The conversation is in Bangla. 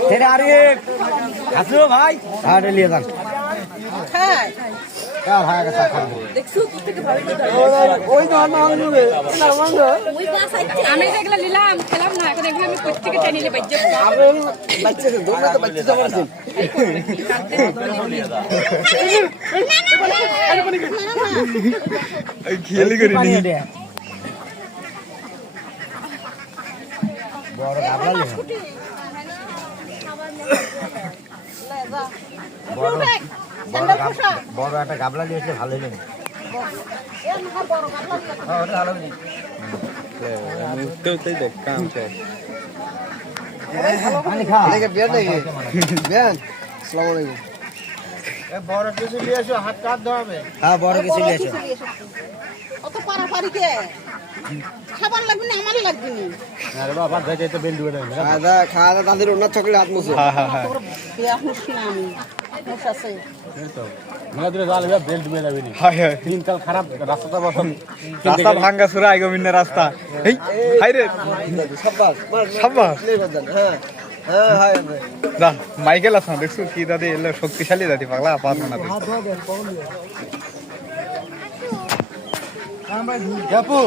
तेरे आ रही है हंसो भाई हाँ ले लिया क्या भाई का साथ দেখছো তো থেকে ভাবে ওই তো নাম নেবে না মাঙ্গো ওই বাস আইছে আমি দেখলা নিলাম খেলাম না এখন এগুলো আমি কোত্থেকে চাই নিলে বাজ্য আপন বাচ্চা তো দোনো তো বাচ্চা জবর আছে খেলি করি নি বড় গাবলা লে বড় একটা গাবলা দিয়েছে ভালো হইলো না বড় কিছু নিয়ে এসো হাত কাট ধোয়াবে হ্যাঁ বড় কিছু নিয়ে এসো অত পারাপারি কে খাবার লাগবে না আমার লাগবে না আরে বাবা যাইতে তো বেল দুবে না খাওয়া তাদের অন্য চকলে হাত মুছে হ্যাঁ হ্যাঁ হ্যাঁ বিয়া হচ্ছে না আমি মুছাছে তো মেলা দূরে যালে বেল দুবে যাবে নি হ্যাঁ হ্যাঁ তিন কাল খারাপ রাস্তাটা বসন রাস্তা ভাঙা সুরা আইগো মিন্না রাস্তা এই হাই রে সাব্বাস সাব্বাস হ্যাঁ হ্যাঁ হাই দা মাইকেল আছে দেখছো কি দাদি এলো শক্তিশালী দাদি পাগলা পারবো না আপু